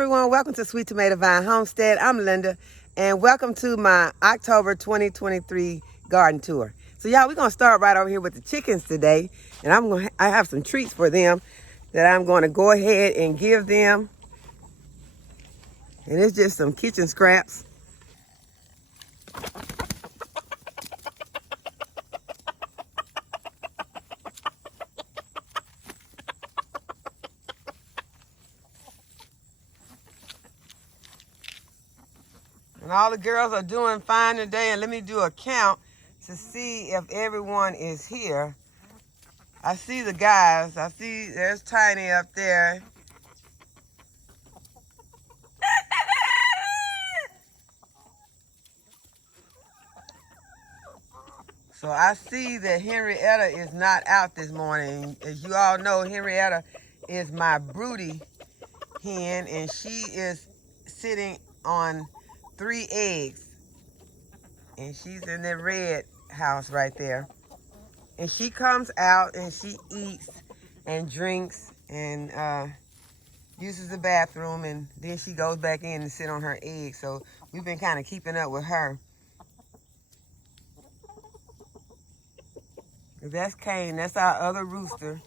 everyone, welcome to Sweet Tomato Vine Homestead. I'm Linda, and welcome to my October 2023 garden tour. So y'all, we're gonna start right over here with the chickens today, and I have some treats for them that I'm gonna go ahead and give them. And it's just some kitchen scraps. And all the girls are doing fine today, and let me do a count to see if everyone is here. I see the guys. I see there's Tiny up there. So I see that Henrietta is not out this morning. As you all know, Henrietta is my broody hen, and she is sitting on 3 eggs. And she's in the red house right there. And she comes out and she eats and drinks and uses the bathroom, and then she goes back in and sit on her eggs. So we've been kind of keeping up with her. That's Kane. That's our other rooster.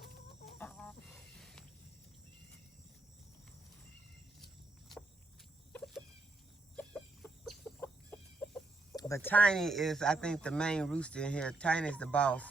But Tiny is, I think, the main rooster in here. Tiny's the boss.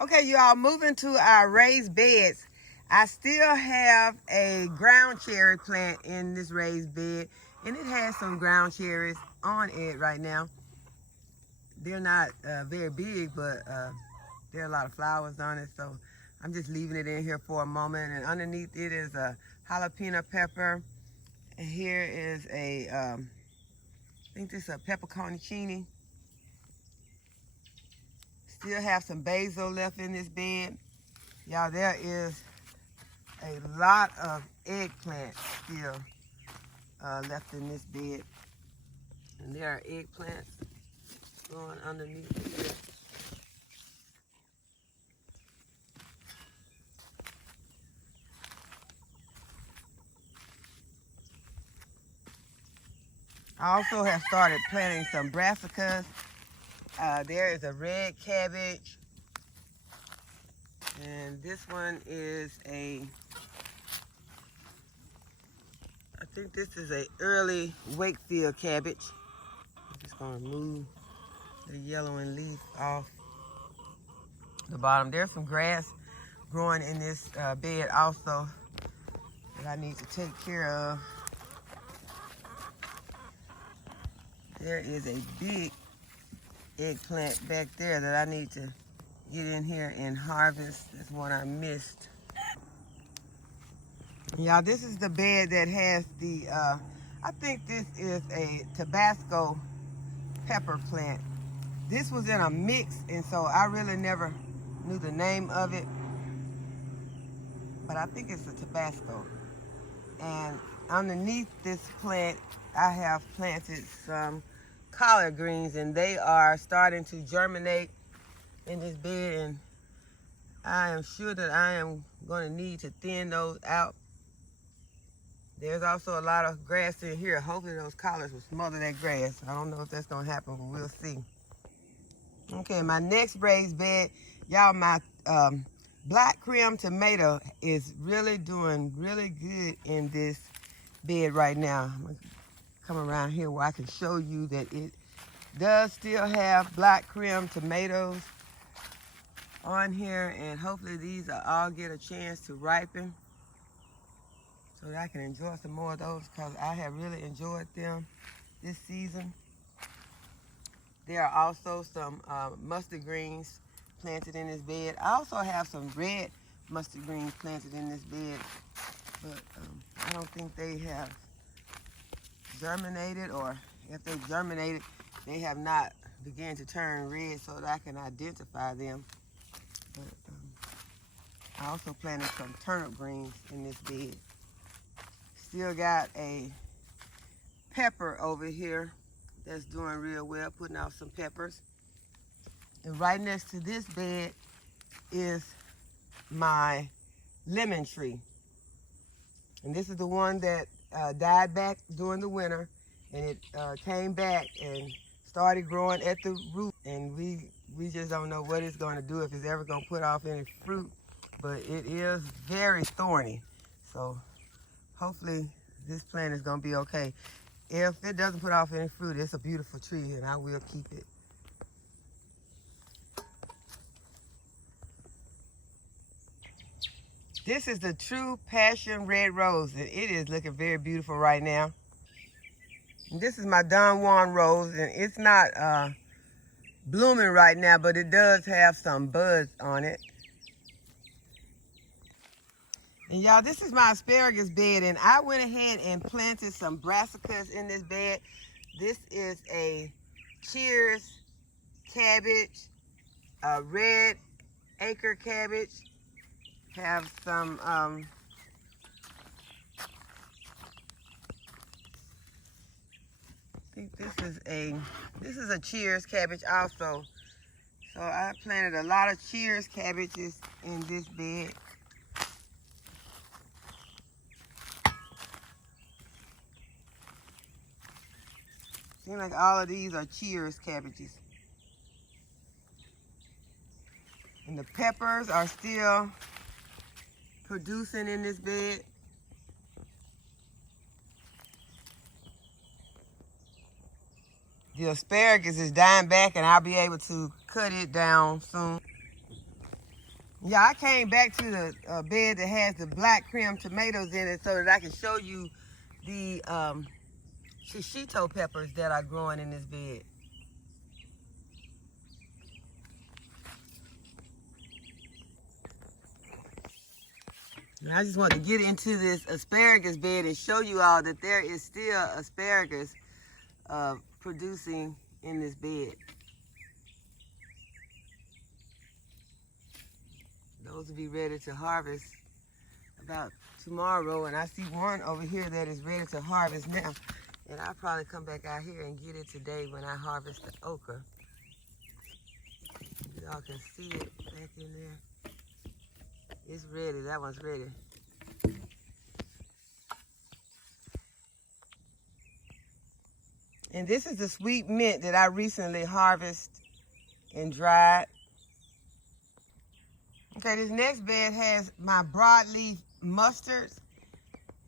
Okay, you all, moving to our raised beds. I still have a ground cherry plant in this raised bed, and it has some ground cherries on it right now. They're not very big, but there are a lot of flowers on it, so I'm just leaving it in here for a moment. And underneath it is a jalapeno pepper. And here is I think this is a pepperoncini. Still have some basil left in this bed. Y'all, there is a lot of eggplant still left in this bed. And there are eggplants going underneath here. I also have started planting some brassicas. There is a red cabbage. And this one is I think this is a early Wakefield cabbage. I'm just gonna move the yellowing leaf off the bottom. There's some grass growing in this bed also that I need to take care of. There is a big eggplant back there that I need to get in here and harvest. That's one I missed. Y'all, this is the bed that has the, I think this is a Tabasco pepper plant. This was in a mix, and so I really never knew the name of it, but I think it's a Tabasco. And underneath this plant, I have planted some collard greens, and they are starting to germinate in this bed, and I am sure that I am going to need to thin those out. There's also a lot of grass in here. Hopefully those collards will smother that grass. I don't know if that's going to happen, but we'll see. Okay, my next raised bed, y'all, my black cream tomato is really doing really good in this bed right now. I'm going to come around here where I can show you that it does still have black cream tomatoes on here, and hopefully these will all get a chance to ripen so that I can enjoy some more of those, because I have really enjoyed them this season. There are also some mustard greens planted in this bed. I also have some red mustard greens planted in this bed, but I don't think they have germinated, or if they germinated, they have not begun to turn red so that I can identify them. But I also planted some turnip greens in this bed. Still got a pepper over here that's doing real well, putting out some peppers. And right next to this bed is my lemon tree. And this is the one that died back during the winter, and it came back and started growing at the root. And we just don't know what it's going to do, if it's ever going to put off any fruit. But it is very thorny. So hopefully this plant is going to be okay. If it doesn't put off any fruit, it's a beautiful tree, and I will keep it. This is the True Passion Red Rose, and it is looking very beautiful right now. And this is my Don Juan Rose, and it's not blooming right now, but it does have some buds on it. And y'all, this is my asparagus bed, and I went ahead and planted some brassicas in this bed. This is a Cheers cabbage, a red acre cabbage. Have some I think this is a Cheers cabbage also. So I planted a lot of Cheers cabbages in this bed. Seems like all of these are Cheers cabbages. And the peppers are still producing in this bed. The asparagus is dying back, and I'll be able to cut it down soon. Yeah, I came back to the bed that has the black cream tomatoes in it so that I can show you the shishito peppers that are growing in this bed. And I just want to get into this asparagus bed and show you all that there is still asparagus producing in this bed. Those will be ready to harvest about tomorrow, and I see one over here that is ready to harvest now. And I'll probably come back out here and get it today when I harvest the okra. Y'all can see it back in there. It's ready. That one's ready. And this is the sweet mint that I recently harvested and dried. Okay, this next bed has my broadleaf mustards.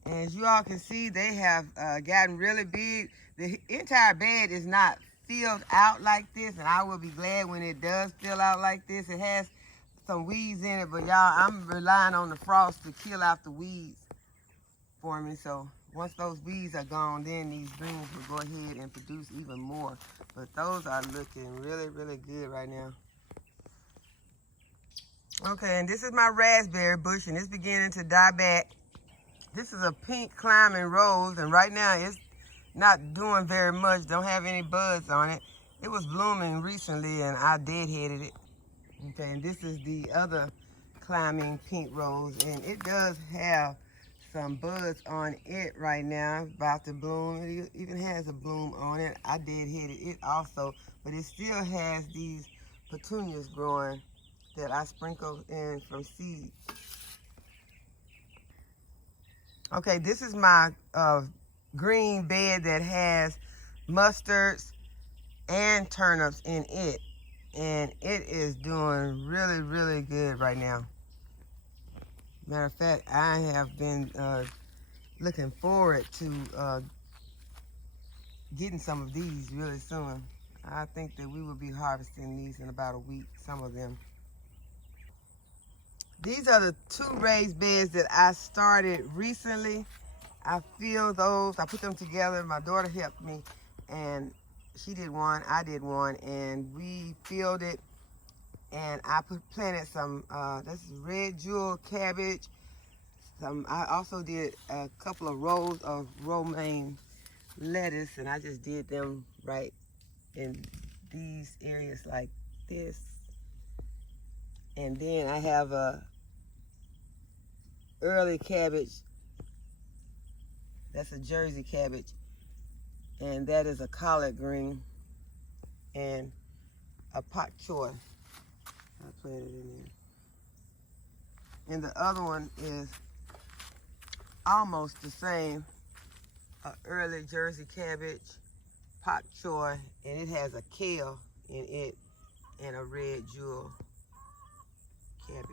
And as you all can see, they have gotten really big. The entire bed is not filled out like this, and I will be glad when it does fill out like this. It has some weeds in it, but y'all, I'm relying on the frost to kill out the weeds for me. So once those weeds are gone, then these greens will go ahead and produce even more. But those are looking really, really good right now. Okay, and this is my raspberry bush, and it's beginning to die back. This is a pink climbing rose, and right now it's not doing very much, don't have any buds on it. It was blooming recently, and I deadheaded it. Okay, and this is the other climbing pink rose, and it does have some buds on it right now, about to bloom. It even has a bloom on it. I deadheaded it also, but it still has these petunias growing that I sprinkled in from seed. Okay, this is my green bed that has mustards and turnips in it. And it is doing really, really good right now. Matter of fact, I have been looking forward to getting some of these really soon. I think that we will be harvesting these in about a week, some of them. These are the 2 raised beds that I started recently. I filled those, I put them together. My daughter helped me, and she did one, I did one, and we filled it. And I planted some, this is red jewel cabbage. I also did a couple of rows of romaine lettuce, and I just did them right in these areas like this. And then I have a early cabbage. That's a Jersey cabbage, and that is a collard green and a pak choy. I planted it in there. And the other one is almost the same, a early Jersey cabbage, pak choy, and it has a kale in it and a red jewel cabbage.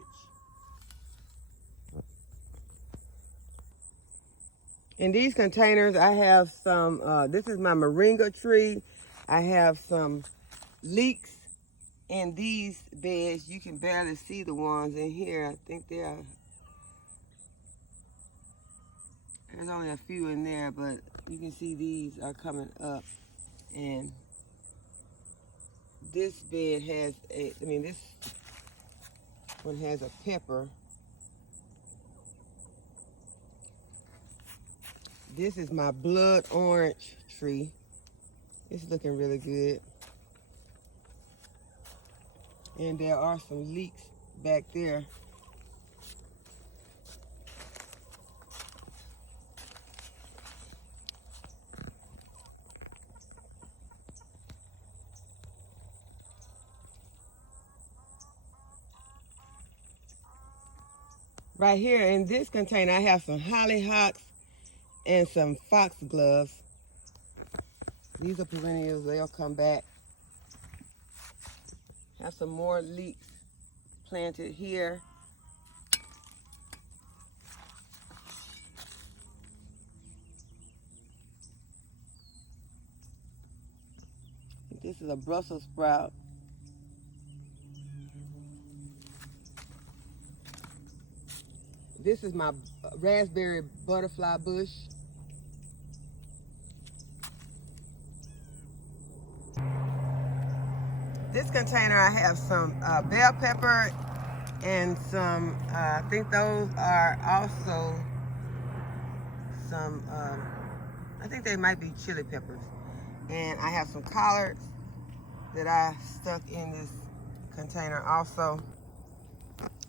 In these containers, I have some, this is my moringa tree. I have some leeks in these beds. You can barely see the ones in here. I think there's only a few in there, but you can see these are coming up. And this bed has this one has a pepper. This is my blood orange tree. It's looking really good. And there are some leeks back there. Right here in this container, I have some hollyhocks and some foxgloves. These are perennials, they'll come back. Have some more leeks planted here. This is a Brussels sprout. This is my raspberry butterfly bush. This container, I have some bell pepper and some, I think those are also some, I think they might be chili peppers. And I have some collards that I stuck in this container also.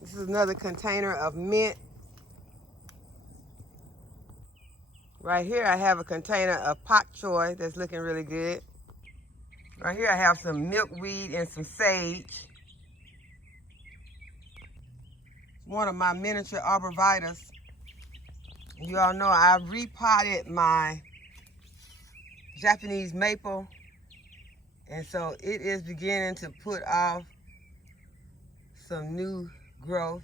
This is another container of mint. Right here I have a container of pak choy that's looking really good. Right here I have some milkweed and some sage. One of my miniature arborvitaes. You all know I repotted my Japanese maple. And so it is beginning to put off some new growth.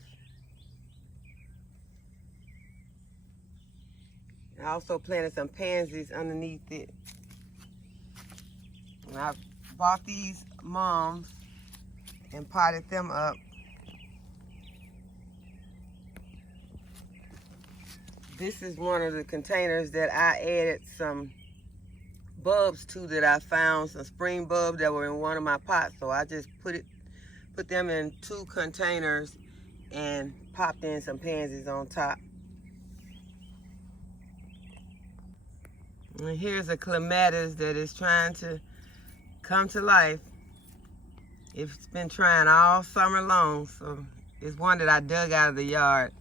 I also planted some pansies underneath it. And I bought these mums and potted them up. This is one of the containers that I added some bulbs to that I found, some spring bulbs that were in one of my pots. So I just put them in 2 containers and popped in some pansies on top. And here's a clematis that is trying to come to life. It's been trying all summer long, so it's one that I dug out of the yard.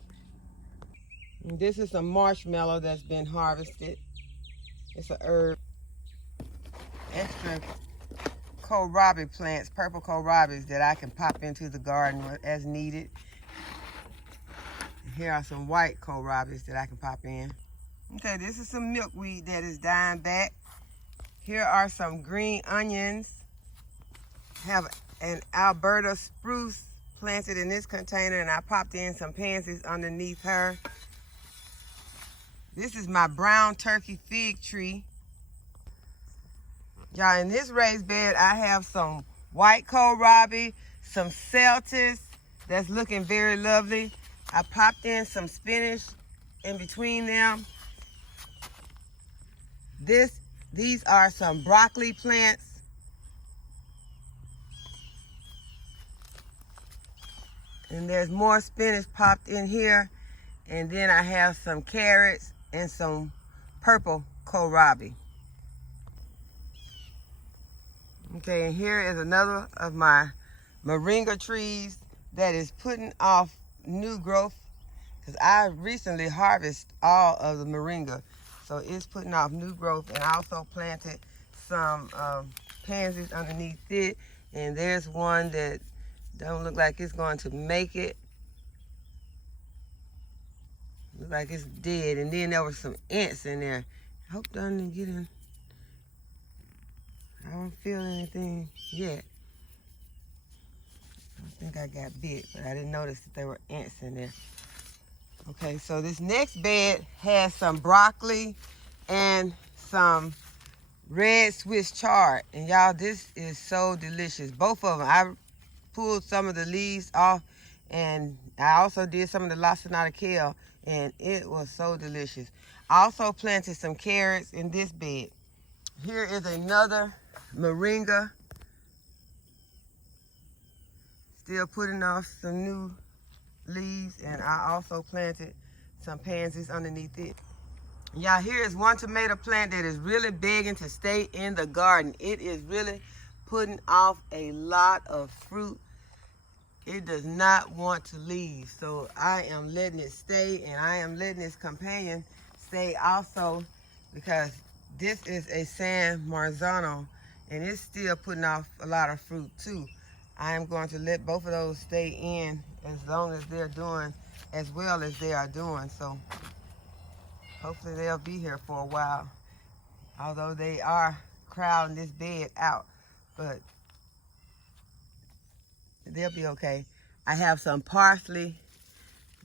And this is a marshmallow that's been harvested. It's a herb. Extra kohlrabi plants, purple kohlrabis that I can pop into the garden as needed. Here are some white kohlrabis that I can pop in. Okay, this is some milkweed that is dying back. Here are some green onions. Have an Alberta spruce planted in this container, and I popped in some pansies underneath her. This is my brown turkey fig tree. Y'all, in this raised bed, I have some white kohlrabi, some celtis that's looking very lovely. I popped in some spinach in between them. These are some broccoli plants. And there's more spinach popped in here. And then I have some carrots and some purple kohlrabi. Okay, and here is another of my moringa trees that is putting off new growth, because I recently harvested all of the moringa. So it's putting off new growth, and I also planted some pansies underneath it. And there's one that don't look like it's going to make it. Look like it's dead. And then there were some ants in there. I hope I didn't get in. I don't feel anything yet. I think I got bit, but I didn't notice that there were ants in there. Okay, so this next bed has some broccoli and some red Swiss chard. And y'all, this is so delicious. Both of them. I pulled some of the leaves off, and I also did some of the lacinato kale, and it was so delicious. I also planted some carrots in this bed. Here is another moringa. Still putting off some new leaves, and I also planted some pansies underneath it. Y'all, here is one tomato plant that is really begging to stay in the garden. It is really putting off a lot of fruit. It does not want to leave, so I am letting it stay, and I am letting its companion stay also, because this is a San Marzano, and it's still putting off a lot of fruit too. I am going to let both of those stay in as long as they're doing as well as they are doing. So hopefully they'll be here for a while, although they are crowding this bed out, but they'll be okay. I have some parsley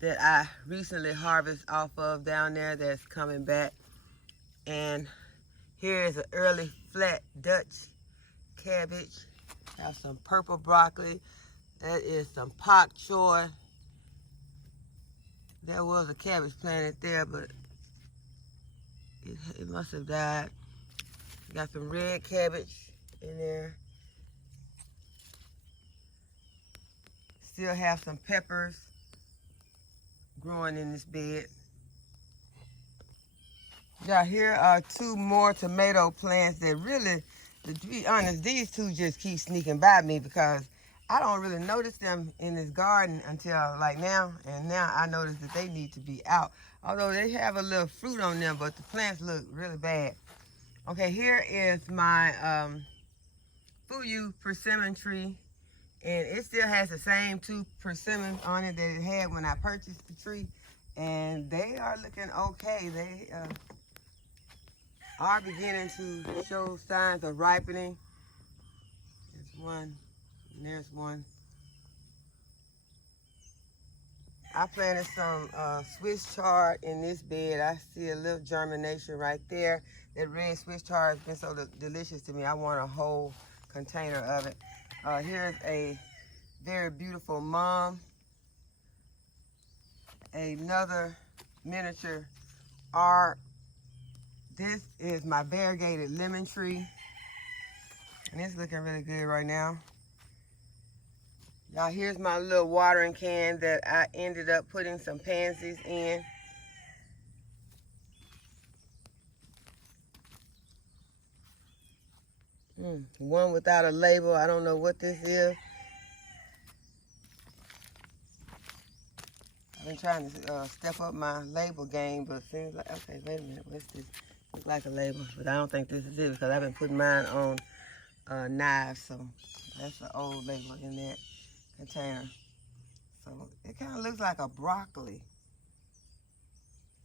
that I recently harvested off of down there that's coming back. And here is an early flat Dutch cabbage. I have some purple broccoli. That is some pak choy. There was a cabbage planted there, but it must have died. Got some red cabbage in there. Still have some peppers growing in this bed. Yeah, here are 2 more tomato plants that really, to be honest, these 2 just keep sneaking by me, because I don't really notice them in this garden until like now, and now I notice that they need to be out. Although they have a little fruit on them, but the plants look really bad. Okay, here is my Fuyu persimmon tree, and it still has the same 2 persimmons on it that it had when I purchased the tree, and they are looking okay. are beginning to show signs of ripening. There's one, and there's one. I planted some Swiss chard in this bed. I see a little germination right there. That red Swiss chard has been so delicious to me. I want a whole container of it. Here's a very beautiful mom. Another miniature art. This is my variegated lemon tree. And it's looking really good right now. Now here's my little watering can that I ended up putting some pansies in. One without a label. I don't know what this is. I've been trying to step up my label game, but it seems like, okay, wait a minute, what's this? Looks like a label, but I don't think this is it because I've been putting mine on knives, so that's the old label in that container. So it kind of looks like a broccoli.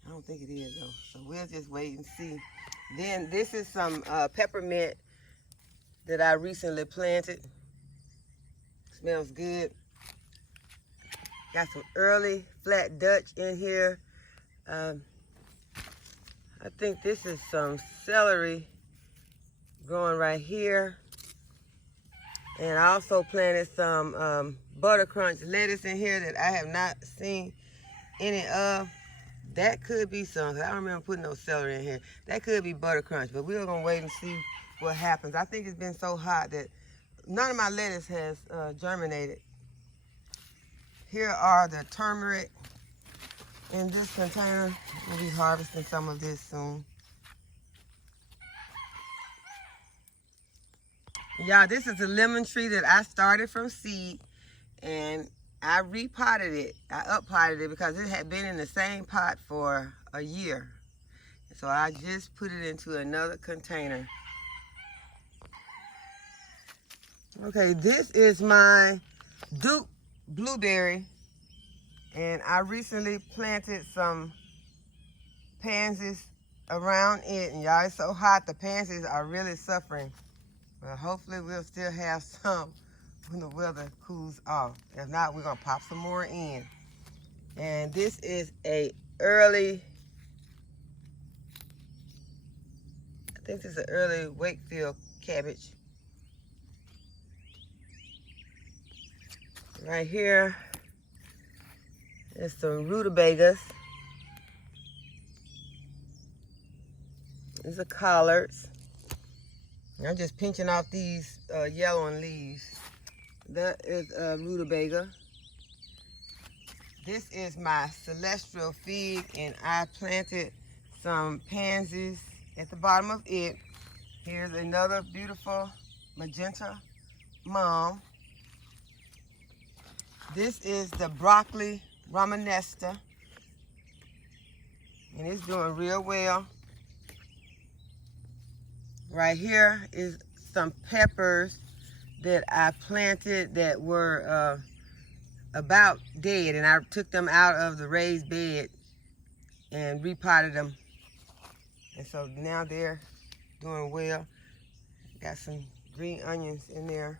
I don't think it is though, so we'll just wait and see. Then this is some peppermint that I recently planted. Smells good. Got some early flat Dutch in here. I think this is some celery growing right here. And I also planted some butter crunch lettuce in here that I have not seen any of. That could be some, I don't remember putting no celery in here. That could be butter crunch, but we're gonna wait and see what happens. I think it's been so hot that none of my lettuce has germinated. Here are the turmeric in this container. We'll be harvesting some of this soon. Y'all, this is a lemon tree that I started from seed, and I repotted it. I uppotted it because it had been in the same pot for a year. So I just put it into another container. Okay, this is my Duke blueberry, and I recently planted some pansies around it, and y'all, it's so hot, the pansies are really suffering. Well, hopefully we'll still have some when the weather cools off. If not, we're gonna pop some more in. And this is a early, I think this is an early Wakefield cabbage. Right here is some rutabagas. These are collards. I'm just pinching off these yellowing leaves. That is a rutabaga. This is my celestial fig, and I planted some pansies at the bottom of it. Here's another beautiful magenta mom. This is the broccoli romanesta, and it's doing real well. Right here is some peppers that I planted that were about dead, and I took them out of the raised bed and repotted them. And so now they're doing well. Got some green onions in there.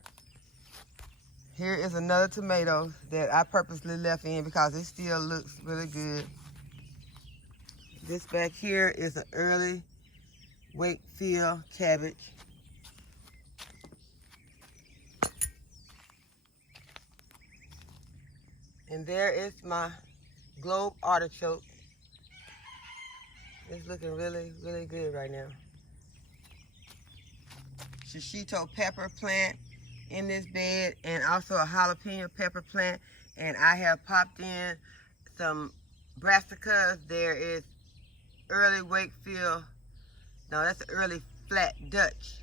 Here is another tomato that I purposely left in because it still looks really good. This back here is an early Wakefield cabbage. And there is my globe artichoke. It's looking really, really good right now. Shishito pepper plant in this bed, and also a jalapeno pepper plant. And I have popped in some brassicas. There is early Wakefield. No, that's an early flat Dutch.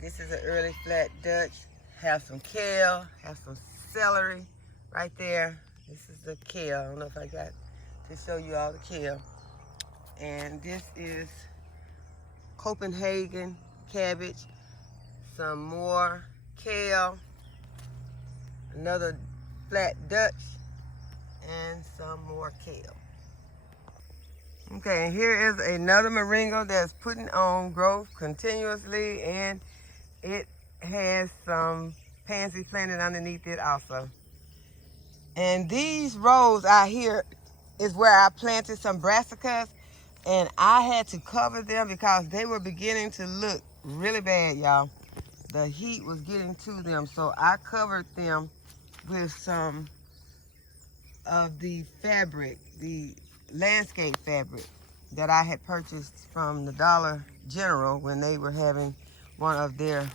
This is an early flat Dutch. Have some kale, have some celery right there. This is the kale. I don't know if I got to show you all the kale. And this is Copenhagen cabbage, some more kale, another flat Dutch, and some more kale. Okay, and here is another moringa that's putting on growth continuously, and it has some pansies planted underneath it also. And these rows out here is where I planted some brassicas, and I had to cover them because they were beginning to look really bad, y'all. The heat was getting to them, so I covered them with some of the fabric, the landscape fabric that I had purchased from the Dollar General when they were having one of their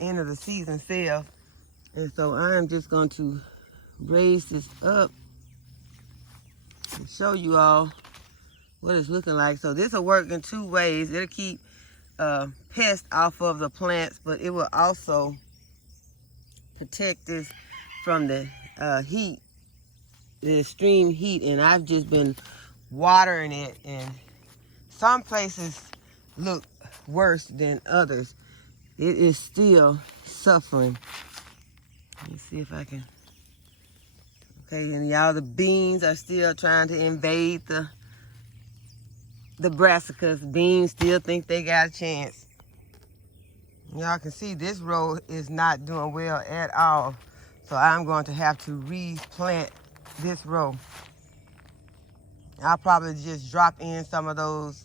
end of the season sales. And so I am just going to raise this up and show you all what it's looking like. So this will work in two ways. It'll keep pests off of the plants, but it will also protect this from the heat, the extreme heat. And I've just been watering it, and some places look worse than others. It is still suffering. Let me see if I can. Okay, and y'all, the beans are still trying to invade the brassicas. Beans still think they got a chance. Y'all can see this row is not doing well at all. So I'm going to have to replant this row. I'll probably just drop in some of those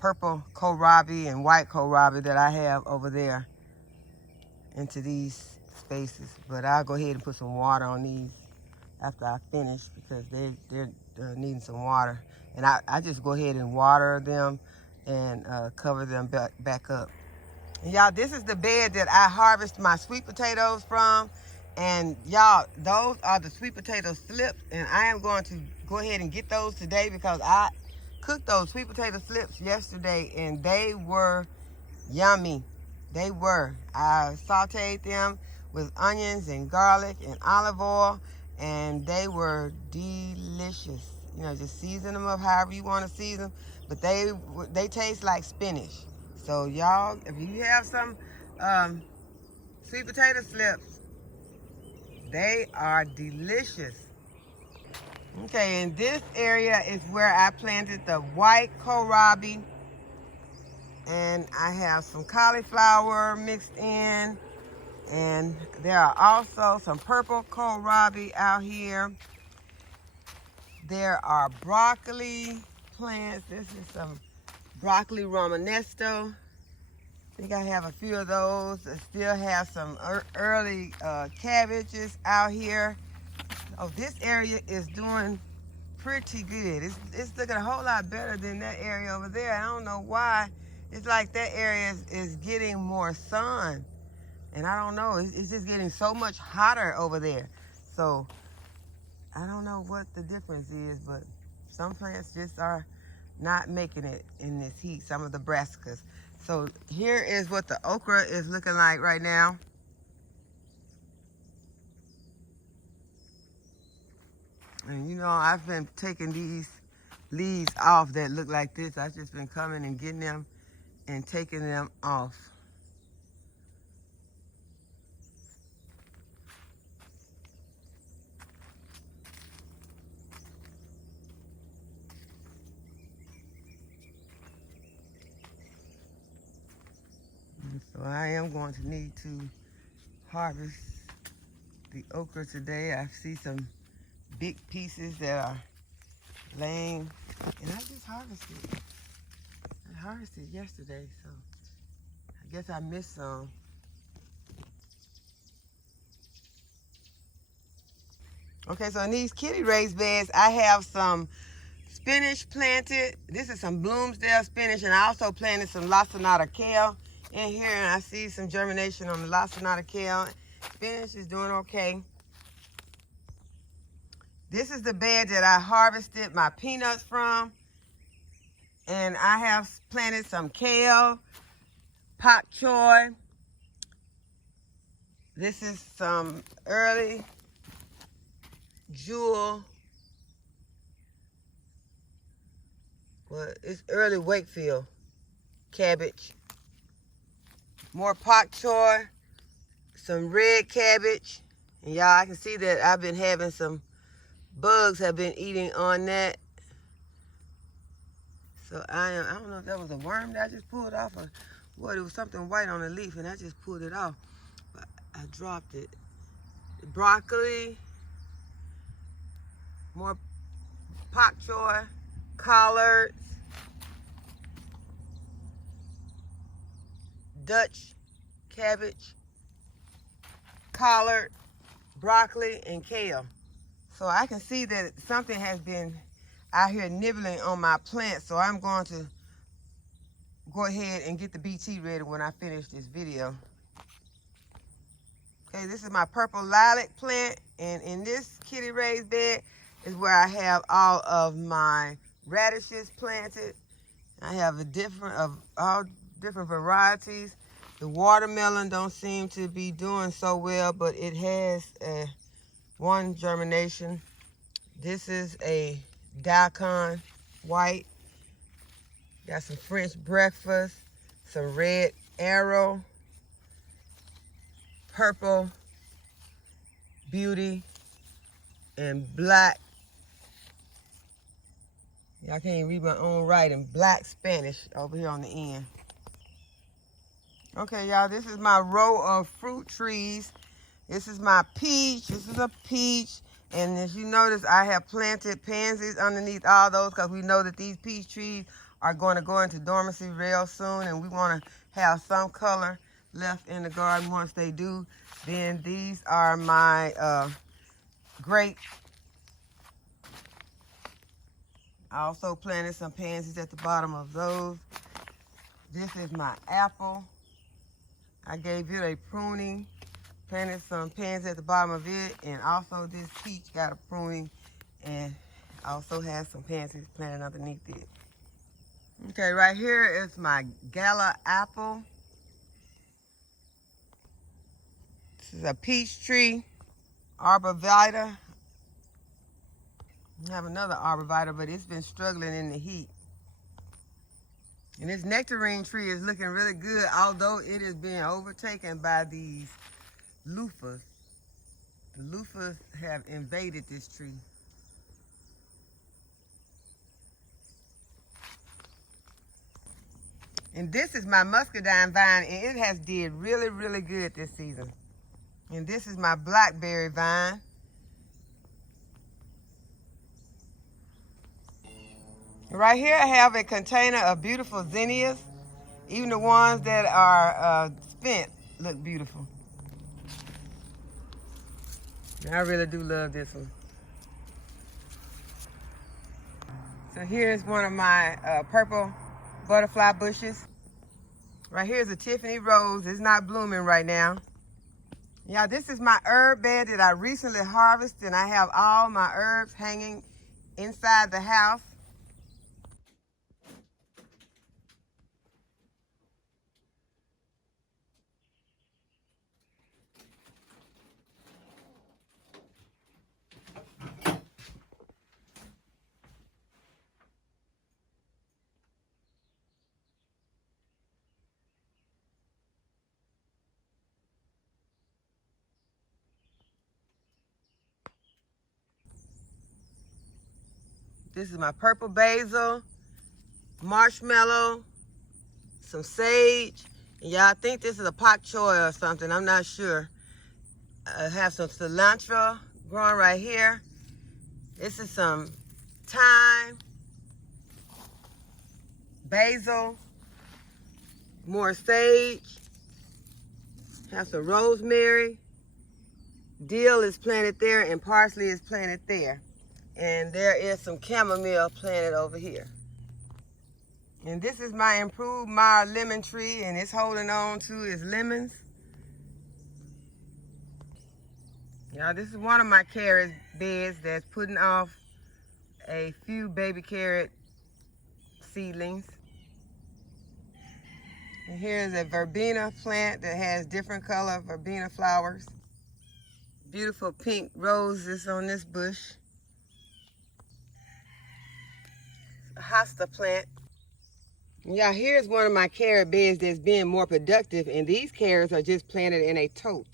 purple kohlrabi and white kohlrabi that I have over there into these spaces. But I'll go ahead and put some water on these after I finish, because they're needing some water. And I just go ahead and water them and cover them back up. And y'all, this is the bed that I harvest my sweet potatoes from. And y'all, those are the sweet potato slips, and I am going to go ahead and get those today because I cooked those sweet potato slips yesterday and they were yummy. They were. I sauteed them with onions and garlic and olive oil, and they were delicious. You know, just season them up however you want to season them, but they taste like spinach. So y'all, if you have some sweet potato slips, they are delicious. Okay, and this area is where I planted the white kohlrabi, and I have some cauliflower mixed in, and there are also some purple kohlrabi out here. There are broccoli plants. This is some broccoli romanesco. I think I have a few of those. I still have some early cabbages out here. Oh, this area is doing pretty good. It's looking a whole lot better than that area over there. I don't know why. It's like that area is getting more sun. And I don't know. It's just getting so much hotter over there. So I don't know what the difference is, but some plants just are not making it in this heat, some of the brassicas. So here is what the okra is looking like right now. And you know, I've been taking these leaves off that look like this. I've just been coming and getting them and taking them off. And so I am going to need to harvest the okra today. I see some big pieces that are laying, and I just harvested. I harvested yesterday, so I guess I missed some. Okay, so in these kitty raised beds, I have some spinach planted. This is some Bloomsdale spinach, and I also planted some lacinato kale in here, and I see some germination on the lacinato kale. Spinach is doing okay. This is the bed that I harvested my peanuts from, and I have planted some kale, pak choy. This is some early jewel. Well, it's early Wakefield cabbage. More pak choy, some red cabbage. And y'all, I can see that I've been having some bugs have been eating on that. So I don't know if that was a worm that I just pulled off or what. It was something white on the leaf and I just pulled it off. But I dropped it. Broccoli, more pak choy, collards, Dutch cabbage, collard, broccoli, and kale. So I can see that something has been out here nibbling on my plants, so I'm going to go ahead and get the BT ready when I finish this video. Okay, this is my purple lilac plant, and in this kitty raised bed is where I have all of my radishes planted. I have all different varieties. The watermelon don't seem to be doing so well, but it has one germination. This is a daikon white. Got some French breakfast, some red arrow, purple beauty, and black. Y'all can't even read my own writing. Black Spanish over here on the end. Okay, y'all, this is my row of fruit trees. This is my peach. This is a peach. And as you notice, I have planted pansies underneath all those because we know that these peach trees are going to go into dormancy real soon, and we want to have some color left in the garden. Once they do, then these are my grapes. I also planted some pansies at the bottom of those. This is my apple. I gave it a pruning, planted some pansies at the bottom of it, and also this peach got a pruning and also has some pansies planted underneath it. Okay, right here is my gala apple. This is a peach tree, arborvitae. I have another arborvitae, but it's been struggling in the heat. And this nectarine tree is looking really good, although it is being overtaken by these loofahs. The loofahs have invaded this tree. And this is my muscadine vine, and it has did really, really good this season. And this is my blackberry vine. Right here I have a container of beautiful zinnias. Even the ones that are spent look beautiful. I really do love this one. So here's one of my purple butterfly bushes. Right here is a Tiffany rose. It's not blooming right now. Yeah, this is my herb bed that I recently harvested, and I have all my herbs hanging inside the house. This is my purple basil, marshmallow, some sage. And y'all think this is a pak choy or something. I'm not sure. I have some cilantro growing right here. This is some thyme, basil, more sage. Have some rosemary. Dill is planted there and parsley is planted there. And there is some chamomile planted over here. And this is my improved Meyer lemon tree, and it's holding on to its lemons. Now, this is one of my carrot beds that's putting off a few baby carrot seedlings. And here's a verbena plant that has different color verbena flowers. Beautiful pink roses on this bush. A hosta plant. Yeah, here's one of my carrot beds that's being more productive, and these carrots are just planted in a tote.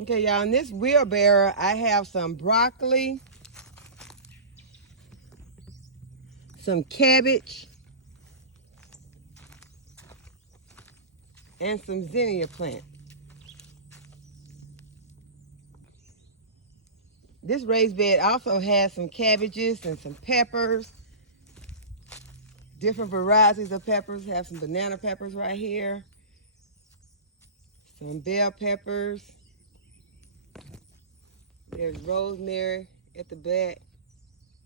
Okay, y'all, in this wheelbarrow, I have some broccoli, some cabbage, and some zinnia plant. This raised bed also has some cabbages and some peppers, different varieties of peppers. Have some banana peppers right here, some bell peppers. There's rosemary at the back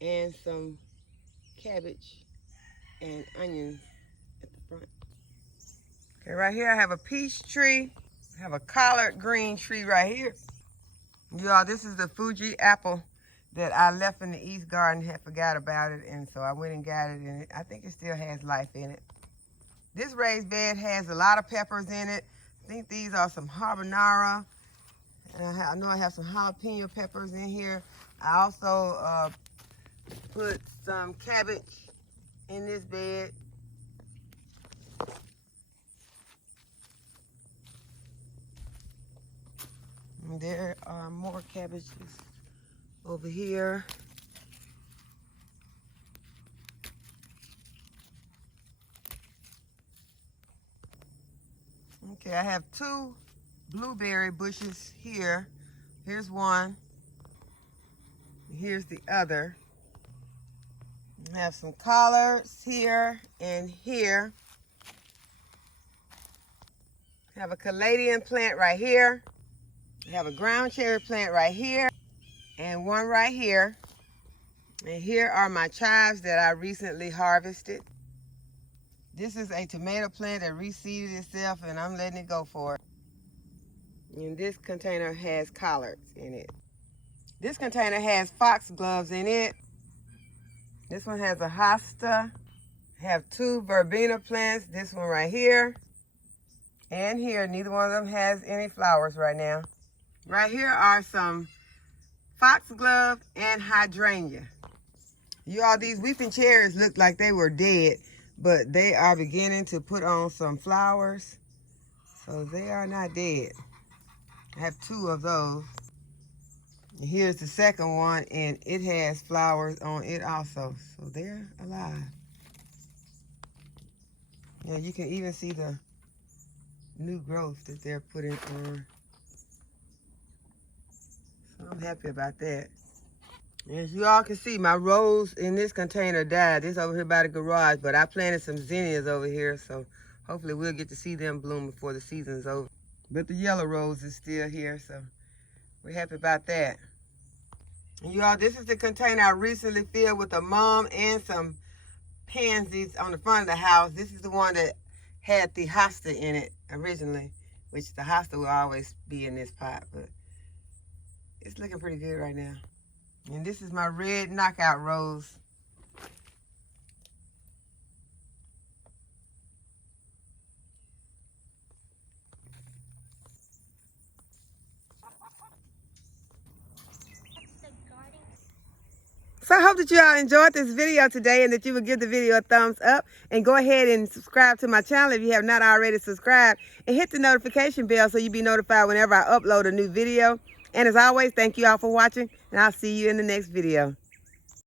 and some cabbage and onions at the front. Okay, right here I have a peach tree. I have a collard green tree right here. Y'all, this is the Fuji apple that I left in the east garden, had forgot about it, and so I went and got it, and I think it still has life in it. This raised bed has a lot of peppers in it. I think these are some habanero, and I know I have some jalapeno peppers in here. I also put some cabbage in this bed. And there are more cabbages over here. Okay, I have 2 blueberry bushes here. Here's one. Here's the other. I have some collards here and here. I have a caladium plant right here. I have a ground cherry plant right here and one right here. And here are my chives that I recently harvested. This is a tomato plant that reseeded itself, and I'm letting it go for it. And this container has collards in it. This container has foxgloves in it. This one has a hosta. I have 2 verbena plants. This one right here and here. Neither one of them has any flowers right now. Right here are some foxglove and hydrangea. You all, these weeping cherries look like they were dead, but they are beginning to put on some flowers, so they are not dead. I have 2 of those. And here's the second one, and it has flowers on it also, so they're alive. Yeah, you can even see the new growth that they're putting on. So I'm happy about that. As you all can see, my rose in this container died. This over here by the garage, but I planted some zinnias over here, so hopefully we'll get to see them bloom before the season's over. But the yellow rose is still here, so we're happy about that. And you all, this is the container I recently filled with a mum and some pansies on the front of the house. This is the one that had the hosta in it originally, which the hosta will always be in this pot, but it's looking pretty good right now. And this is my red knockout rose. So I hope that you all enjoyed this video today and that you will give the video a thumbs up and go ahead and subscribe to my channel if you have not already subscribed, and hit the notification bell so you'll be notified whenever I upload a new video. And as always, thank you all for watching, and I'll see you in the next video.